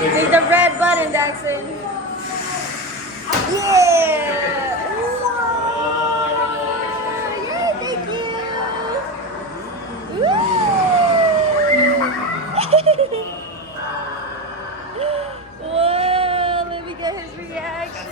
Hit the red button, Daxon. Yeah! Yeah, thank you! Whoa, let me get his reaction.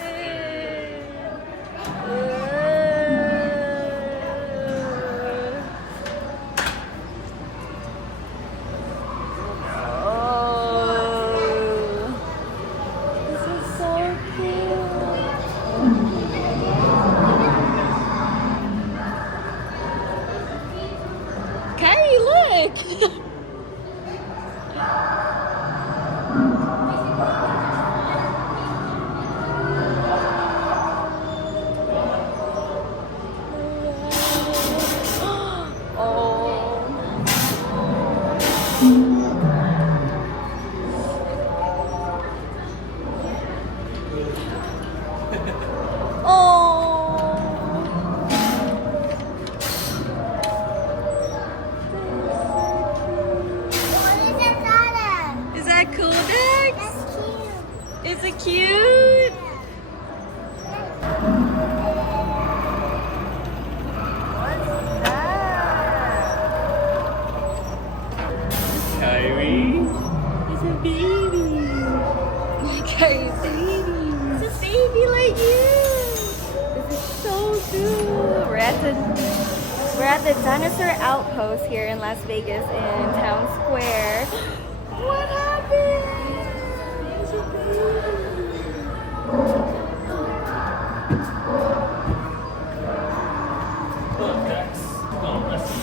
Cool, Dex? That's cute. Is it cute? What's that? Kyrie? It's a baby. Kyrie's baby. It's a baby like you. This is so cute. We're at the Dinosaur Outpost here in Las Vegas in Town Square. What happened? It's a baby. Look, Dex. Don't mess with me.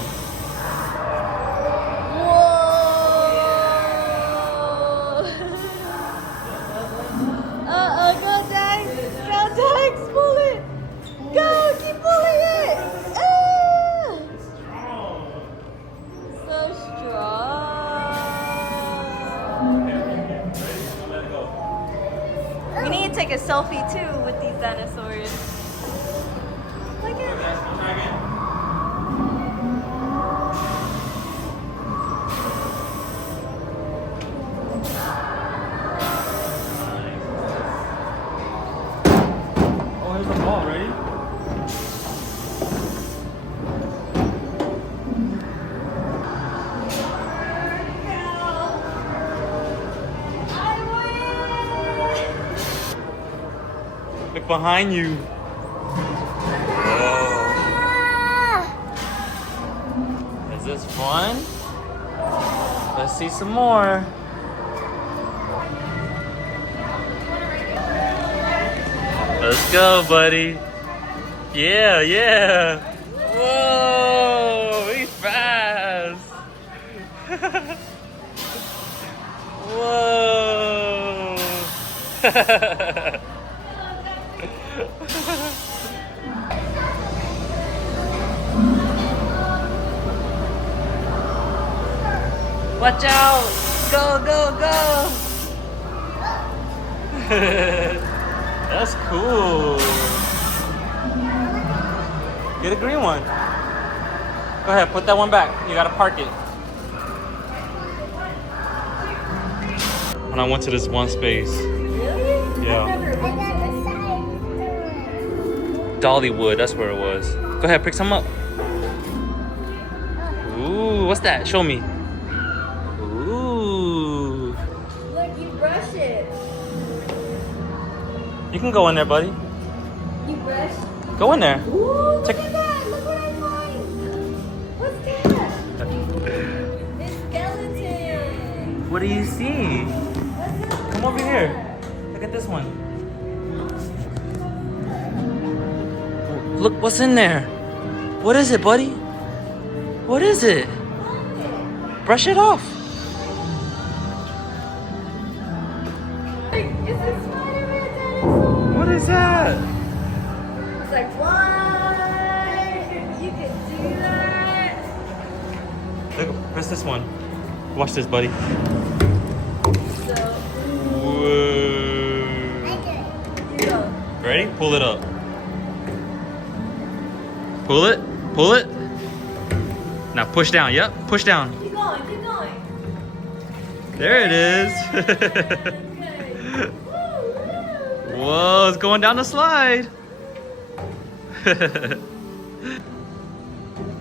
Whoa! Go Dex! Go Dex! Pull it! Go! Keep pulling it! So strong. We need to take a selfie too with these dinosaurs. Look at that. Oh, here's the ball, ready? Look behind you. Whoa. Is this fun? Let's see some more. Let's go, buddy. Yeah, yeah. Whoa, he's fast. Whoa. Watch out! Go, go, go! That's cool. Get a green one. Go ahead, put that one back. You gotta park it. When I went to this one space. Really? Yeah. I've never been to Dollywood, that's where it was. Go ahead, pick some up. Ooh, what's that? Show me. Ooh. Look, you brush it. You can go in there, buddy. You brush? Go in there. Ooh, look Check- at that! Look what I find! What's that? It's skeleton! What do you see? Come over here. Look at this one. Look what's in there. What is it, buddy? What is it? Brush it off. What is that? It's like, what? You can do that? Look, press this one. Watch this, buddy. So, Whoa. go. Ready? Pull it up. Pull it. Pull it. Now push down. Yep, push down. Keep going, keep going. There it is. Okay. Whoa, it's going down the slide. Oh, look,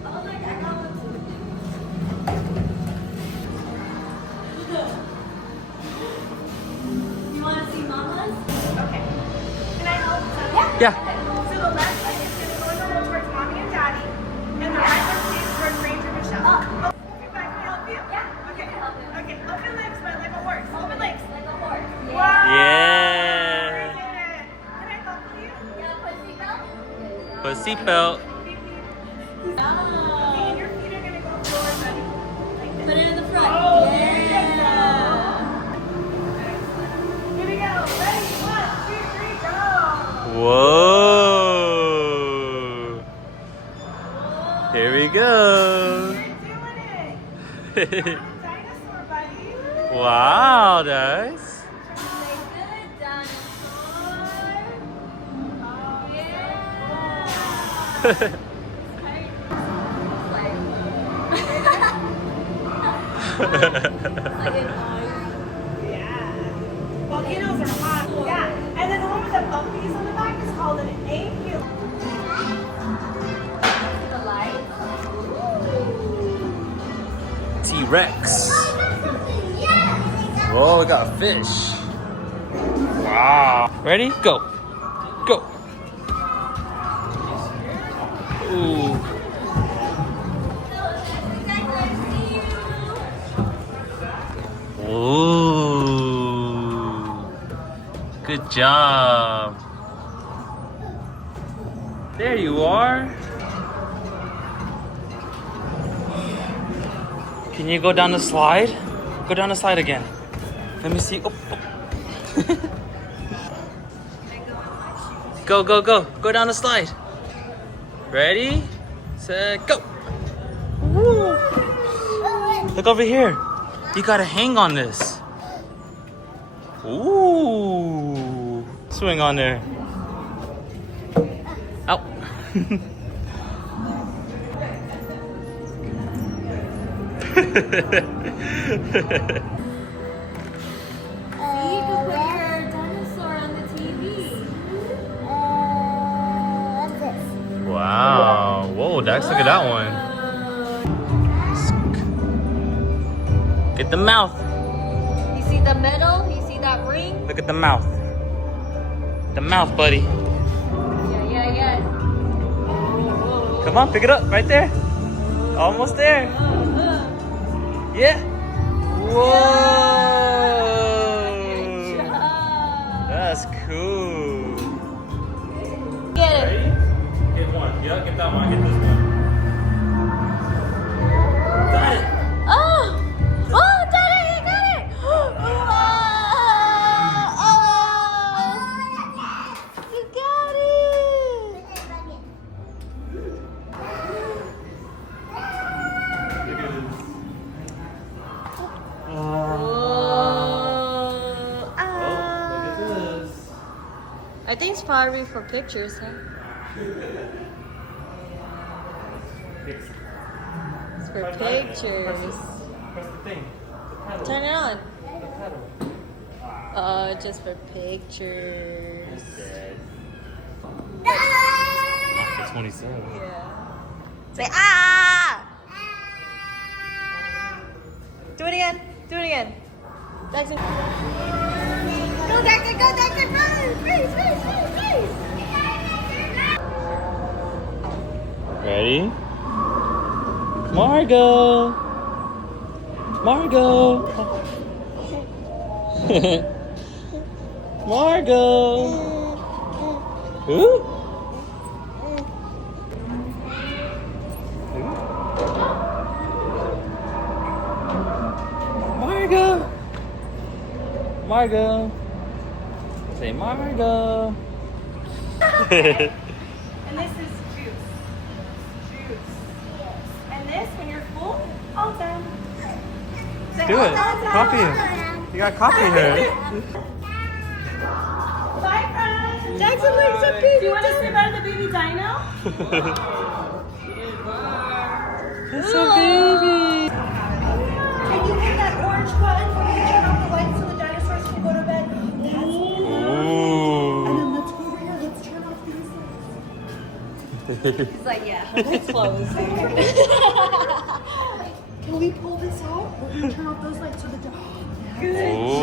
I got one too. You want to see Mama's? Okay. Can I help? Yeah. So the left leg is going to go towards mommy and daddy, and the right leg stays towards Ranger Michelle. Oh. Okay, can I help you? Yeah. Okay. Help you. Okay. Open legs, but like a horse. Open legs. Like a horse. Wow. Yeah. We did it. Can I help you? Yeah, put seatbelt. Put seatbelt. Okay, Ah. and your feet are going to go forward, buddy. Like this. Put it in the front. Oh, there you go. Here we go. Ready? 1, 2, 3, go. Whoa. Here we go. You're doing it. Dinosaur, buddy. Wow, guys. Say good, dinosaur. Yeah. Yeah. Volcanoes are hot. Yeah. And then the one with the bumpies on the back is called an angular. The light. T-Rex. Whoa, we got a fish. Wow. Ready? Go. Go. Ooh. Ooh. Good job. There you are. Can you go down the slide? Go down the slide again. Let me see. Oh, oh. Go, go, go. Go down the slide. Ready, set, go. Woo. Look over here. You gotta hang on this. Ooh. Swing on there. Out. See, you can put your dinosaur on the TV. Wow. Whoa, Dax, look at that one. Get the mouth. You see the middle? You see that ring? Look at the mouth. The mouth, buddy. Yeah, yeah, yeah. Come on, pick it up right there. Almost there. Yeah. Whoa. Good job. That's cool. Get it. Ready? Get one. Yeah, get that one. Get this one. Got it. Oh! Oh, got it! You got it! Oh! You got it! Look at this. Oh, Oh, look at this. I think it's probably for pictures, huh? It's for pictures. Press the thing. The pedal. Turn it on. The pedal. Oh, just for pictures. After 27. Yeah. Say ah! Do it again. Do it again. Dexter. Go, Dexter. Go, Dexter. Freeze, freeze, freeze, freeze, freeze. Ready? Margot! Margot! Margot! Who? Margot! Margot! Say Margot! And this is juice. Juice. And this, when you're full, all done. Say, Do all it. done. Copy him. You got copy here. Bye, friends. Jackson likes a baby. Do you want to say bye to the baby dino? It's a baby. Can you hit that orange button for me to turn off the lights so the dinosaurs can go to bed? That's what it is. Ooh. And then let's go over here. Let's turn off these lights. He's like, yeah, let's close. Can we pull this out? We're going to turn off those lights so the dog. Good. Ooh.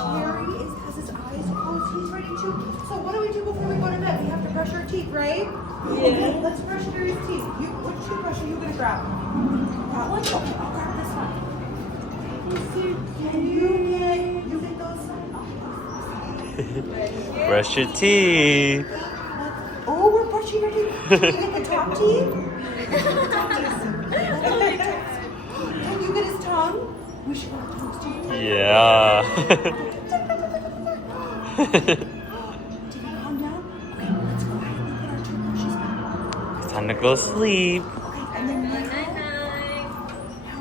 Terry has his eyes closed. He's ready to. So what do we do before we go to bed? We have to brush our teeth, right? Yeah. Okay, let's brush Terry's teeth. Which toothbrush are you going to grab? That one? Okay, I'll grab this one. Can you get those? Brush your teeth. Oh, we're brushing our teeth. Can you get the top teeth? Can you get his tongue? We should have tongues too. Yeah. Did he calm down? Okay, let's go ahead and put our toothbrushes back. It's time to go sleep. Okay, and then now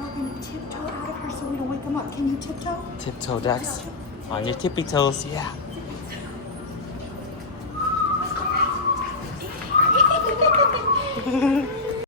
we're going to tiptoe out of here so we don't wake him up. Can you tiptoe? Tiptoe, Dax. On your tippy toes. Yeah.